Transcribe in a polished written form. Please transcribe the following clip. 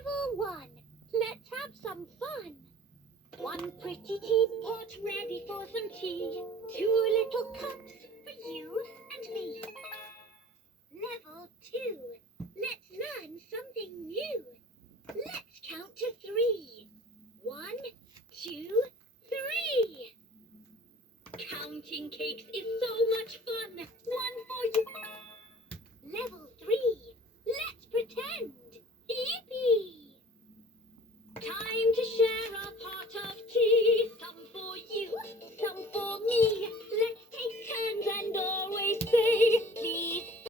Level 1. Let's have some fun. One pretty teapot ready for some tea. 2 little cups for you and me. Level 2. Let's learn something new. Let's count to 3. 1, 2, 3. Counting cakes is